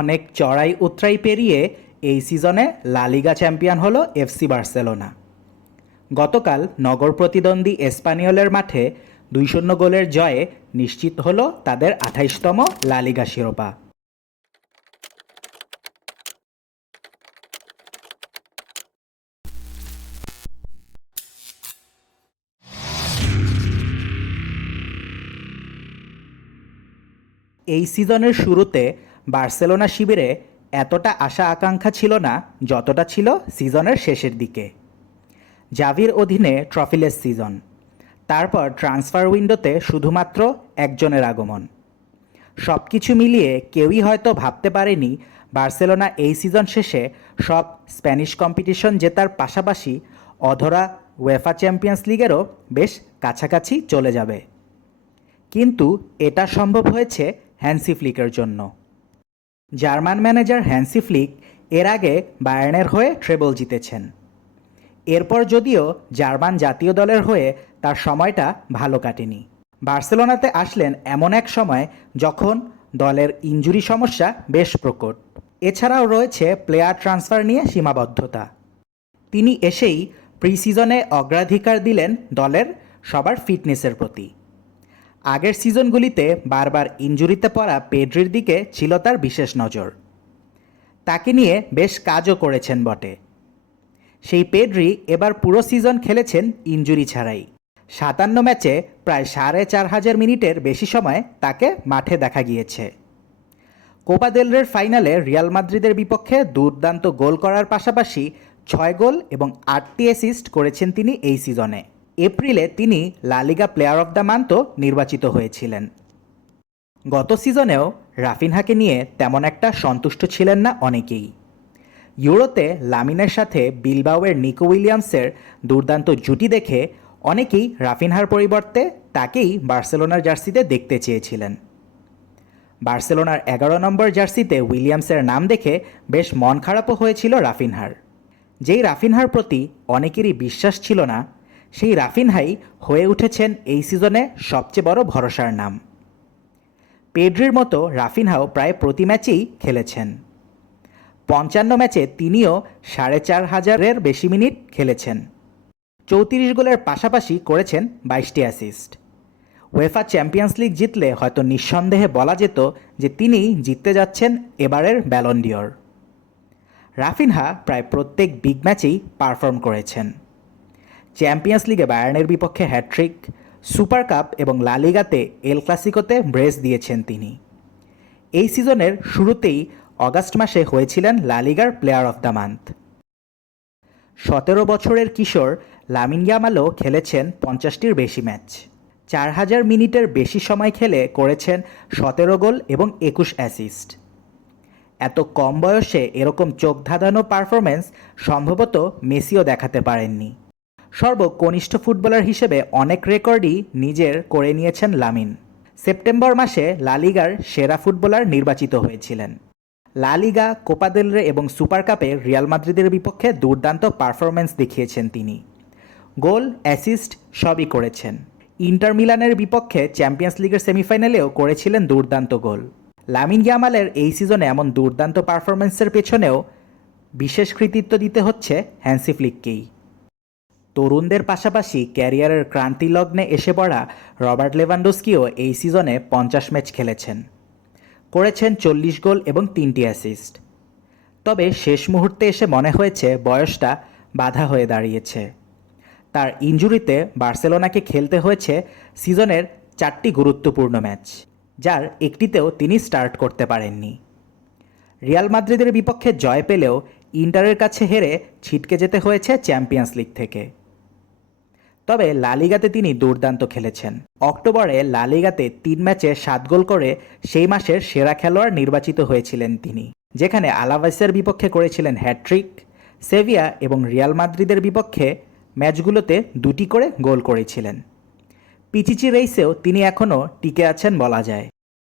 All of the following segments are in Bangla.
অনেক চড়াই উতরাই পেরিয়ে এই সিজনে লা লিগা চ্যাম্পিয়ন হলো এফসি বার্সেলোনা। গতকাল নগর প্রতিদ্বন্দ্বী এসপানিওলের মাঠে ২-০ গোলের জয়ে নিশ্চিত হলো তাদের ২৮তম লা লিগা শিরোপা। এই সিজনের শুরুতে বার্সেলোনা শিবিরে এতটা আশা আকাঙ্ক্ষা ছিল না যতটা ছিল সিজনের শেষের দিকে। জাভির অধীনে ট্রফিলেস সিজন, তারপর ট্রান্সফার উইন্ডোতে শুধুমাত্র একজনের আগমন। সব কিছু মিলিয়ে কেউই হয়তো ভাবতে পারেনি বার্সেলোনা এই সিজন শেষে সব স্প্যানিশ কম্পিটিশন জেতার পাশাপাশি অধরা উয়েফা চ্যাম্পিয়ন্স লিগেরও বেশ কাছাকাছি চলে যাবে। কিন্তু এটা সম্ভব হয়েছে হ্যান্সি ফ্লিকের জন্য। জার্মান ম্যানেজার হ্যান্সি ফ্লিক এর আগে বায়ার্নের হয়ে ট্রেবল জিতেছেন। এরপর যদিও জার্মান জাতীয় দলের হয়ে তার সময়টা ভালো কাটেনি। বার্সেলোনাতে আসলেন এমন এক সময় যখন দলের ইনজুরি সমস্যা বেশ প্রকট। এছাড়াও রয়েছে প্লেয়ার ট্রান্সফার নিয়ে সীমাবদ্ধতা। তিনি এসেই প্রি সিজনে অগ্রাধিকার দিলেন দলের সবার ফিটনেসের প্রতি। আগের সিজনগুলিতে বারবার ইনজুরিতে পড়া পেড্রির দিকে ছিল তার বিশেষ নজর। তাকে নিয়ে বেশ কাজও করেছেন বটে। সেই পেড্রি এবার পুরো সিজন খেলেছেন ইনজুরি ছাড়াই। ৫৭ ম্যাচে প্রায় ৪,৫০০ মিনিটের বেশি সময় তাকে মাঠে দেখা গিয়েছে। কোপা দেল রের ফাইনালে রিয়াল মাদ্রিদের বিপক্ষে দুর্দান্ত গোল করার পাশাপাশি ৬ গোল এবং ৮টি অ্যাসিস্ট করেছেন তিনি এই সিজনে। এপ্রিলে তিনি লা লিগা প্লেয়ার অব দ্য মান্থও নির্বাচিত হয়েছিলেন। গত সিজনেও রাফিনহাকে নিয়ে তেমন একটা সন্তুষ্ট ছিলেন না অনেকেই। ইউরোতে লামিনের সাথে বিলবাওয়ের নিকো উইলিয়ামসের দুর্দান্ত জুটি দেখে অনেকেই রাফিনহার পরিবর্তে তাকেই বার্সেলোনার জার্সিতে দেখতে চেয়েছিলেন। বার্সেলোনার ১১ নম্বর জার্সিতে উইলিয়ামসের নাম দেখে বেশ মন খারাপও হয়েছিল রাফিনহার। যেই রাফিনহার প্রতি অনেকেরই বিশ্বাস ছিল না, সেই রাফিনহাই হয়ে উঠেছেন এই সিজনে সবচেয়ে বড় ভরসার নাম। পেড্রির মতো রাফিনহাও প্রায় প্রতি ম্যাচেই খেলেছেন। ৫৫ ম্যাচে তিনিও ৪,৫০০-এর বেশি মিনিট খেলেছেন। ৩৪ গোলের পাশাপাশি করেছেন ২২টি অ্যাসিস্ট। উয়েফা চ্যাম্পিয়ন্স লিগ জিতলে হয়তো নিঃসন্দেহে বলা যেত যে তিনি জিততে যাচ্ছেন এবারের ব্যালন ডিওর। রাফিনহা প্রায় প্রত্যেক বিগ ম্যাচেই পারফর্ম করেছেন। চ্যাম্পিয়ন্স লিগে বায়ার্নের বিপক্ষে হ্যাট্রিক, সুপার কাপ এবং লা লিগাতে এল ক্লাসিকোতে ব্রেস দিয়েছেন তিনি। এই সিজনের শুরুতেই অগাস্ট মাসে হয়েছিলেন লা লিগার প্লেয়ার অফ দ্য মান্থ। ১৭ বছরের কিশোর লামিন ইয়ামালও খেলেছেন ৫০টির বেশি ম্যাচ। ৪,০০০ মিনিটের বেশি সময় খেলে করেছেন ১৭ গোল এবং ২১ অ্যাসিস্ট। এত কম বয়সে এরকম চোখ ধাঁধানো পারফরম্যান্স সম্ভবত মেসিও দেখাতে পারেননি। সর্বকনিষ্ঠ ফুটবলার হিসেবে অনেক রেকর্ডই নিজের করে নিয়েছেন লামিন। সেপ্টেম্বর মাসে লা লিগার সেরা ফুটবলার নির্বাচিত হয়েছিলেন। লা লিগা, কোপা দেল রে এবং সুপার কাপে রিয়াল মাদ্রিদের বিপক্ষে দুর্দান্ত পারফরম্যান্স দেখিয়েছেন তিনি। গোল, অ্যাসিস্ট সবই করেছেন। ইন্টার মিলানের বিপক্ষে চ্যাম্পিয়ন্স লিগের সেমিফাইনালেও করেছিলেন দুর্দান্ত গোল। লামিন ইয়ামালের এই সিজনে এমন দুর্দান্ত পারফরম্যান্সের পেছনেও বিশেষ কৃতিত্ব দিতে হচ্ছে হ্যান্সি ফ্লিককেই। তরুণদের পাশাপাশি ক্যারিয়ারের ক্রান্তি লগ্নে এসে পড়া রবার্ট লেভানডস্কিও এই সিজনে ৫০ ম্যাচ খেলেছেন, করেছেন ৪০ গোল এবং ৩টি অ্যাসিস্ট। তবে শেষ মুহূর্তে এসে মনে হয়েছে বয়সটা বাধা হয়ে দাঁড়িয়েছে। তার ইনজুরিতে বার্সেলোনাকে খেলতে হয়েছে সিজনের ৪টি গুরুত্বপূর্ণ ম্যাচ, যার একটিতেও তিনি স্টার্ট করতে পারেননি। রিয়াল মাদ্রিদের বিপক্ষে জয় পেলেও ইন্টারের কাছে হেরে ছিটকে যেতে হয়েছে চ্যাম্পিয়ন্স লিগ থেকে। তবে লা লিগাতে তিনি দুর্দান্ত খেলেছেন। অক্টোবরে লা লিগাতে ৩ ম্যাচে ৭ গোল করে সেই মাসের সেরা খেলোয়াড় নির্বাচিত হয়েছিলেন তিনি, যেখানে আলাভেসের বিপক্ষে করেছিলেন হ্যাট্রিক। সেভিয়া এবং রিয়াল মাদ্রিদের বিপক্ষে ম্যাচগুলোতে ২টি করে গোল করেছিলেন। পিচিচি রেইসেও তিনি এখনও টিকে আছেন বলা যায়।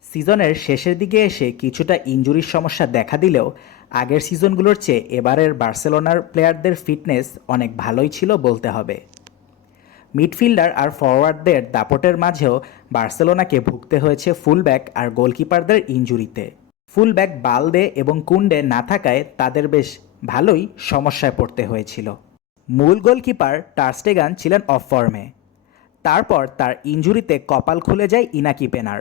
সিজনের শেষের দিকে এসে কিছুটা ইনজুরির সমস্যা দেখা দিলেও আগের সিজনগুলোর চেয়ে এবারের বার্সেলোনার প্লেয়ারদের ফিটনেস অনেক ভালোই ছিল বলতে হবে। মিডফিল্ডার আর ফরওয়ার্ডদের দাপটের মাঝেও বার্সেলোনাকে ভুগতে হয়েছে ফুলব্যাক আর গোলকিপারদের ইনজুরিতে। ফুলব্যাক বালদে এবং কুন্ডে না থাকায় তাদের বেশ ভালোই সমস্যায় পড়তে হয়েছিল। মূল গোলকিপার টার স্টেগান ছিলেন অফ ফর্মে। তারপর তার ইনজুরিতে কপাল খুলে যায় ইনাকি পেনার।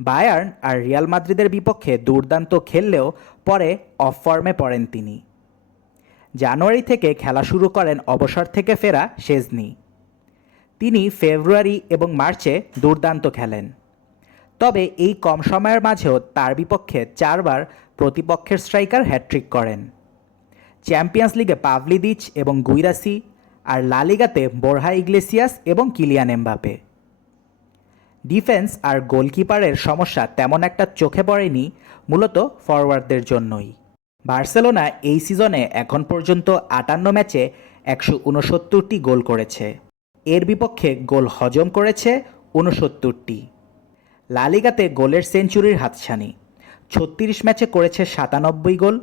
বায়ার্ন আর রিয়াল মাদ্রিদের বিপক্ষে দুর্দান্ত খেললেও পরে অফ ফর্মে পড়েন তিনি। জানুয়ারি থেকে খেলা শুরু করেন অবসর থেকে ফেরা শেজনি। তিনি ফেব্রুয়ারি এবং মার্চে দুর্দান্ত খেলেন। তবে এই কম সময়ের মাঝেও তার বিপক্ষে 4 বার প্রতিপক্ষের স্ট্রাইকার হ্যাট্রিক করেন। চ্যাম্পিয়ন্স লিগে পাভলিদিচ এবং গুইরাসি, আর লা লিগাতে বোরহা ইগলেসিয়াস এবং কিলিয়ান এমবাপে। ডিফেন্স আর গোলকিপারের সমস্যা তেমন একটা চোখে পড়েনি, মূলত ফরওয়ার্ডদের জন্যই। বার্সেলোনা এই সিজনে এখন পর্যন্ত 58 ম্যাচে 169টি গোল করেছে। এর বিপক্ষে গোল হজম করেছে 69টি। লা লিগাতে গোলের সেঞ্চুরির হাতছানি। 36 ম্যাচে করেছে 97 গোল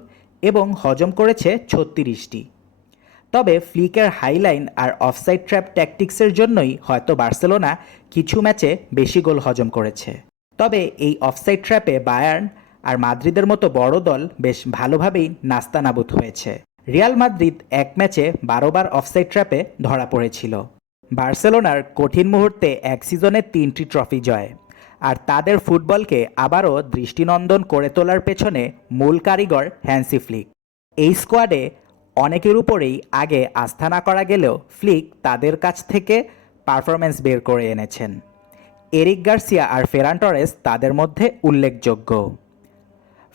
এবং হজম করেছে 36টি। তবে ফ্লিকের হাইলাইন আর অফসাইড ট্র্যাপ ট্যাকটিক্সের জন্যই হয়তো বার্সেলোনা কিছু ম্যাচে বেশি গোল হজম করেছে। তবে এই অফসাইড ট্র্যাপে বায়ার্ন আর মাদ্রিদের মতো বড় দল বেশ ভালোভাবেই নাস্তানাবুদ হয়েছে। রিয়াল মাদ্রিদ এক ম্যাচে 12 বার অফসাইড ট্র্যাপে ধরা পড়েছিল। বার্সেলোনার কঠিন মুহূর্তে এক সিজনে 3টি ট্রফি জয়, আর তাদের ফুটবলকে আবারও দৃষ্টিনন্দন করে তোলার পেছনে মূল কারিগর হ্যান্সি ফ্লিক। এই স্কোয়াডে অনেকের উপরেই আগে আস্থা না করা গেলেও ফ্লিক তাদের কাছ থেকে পারফরম্যান্স বের করে এনেছেন। এরিক গার্সিয়া আর ফেরান টরেস তাদের মধ্যে উল্লেখযোগ্য।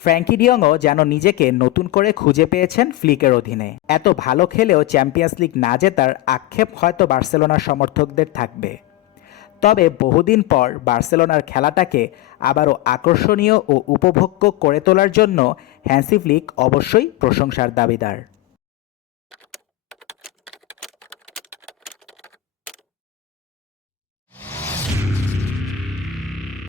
ফ্র্যাঙ্কি ডিয়ংও যেন নিজেকে নতুন করে খুঁজে পেয়েছেন ফ্লিকের অধীনে। এত ভালো খেলেও চ্যাম্পিয়ন্স লিগ না জেতার আক্ষেপ হয়তো বার্সেলোনার সমর্থকদের থাকবে। তবে বহুদিন পর বার্সেলোনার খেলাটাকে আবারও আকর্ষণীয় ও উপভোগ্য করে তোলার জন্য হ্যান্সি ফ্লিক অবশ্যই প্রশংসার দাবিদার।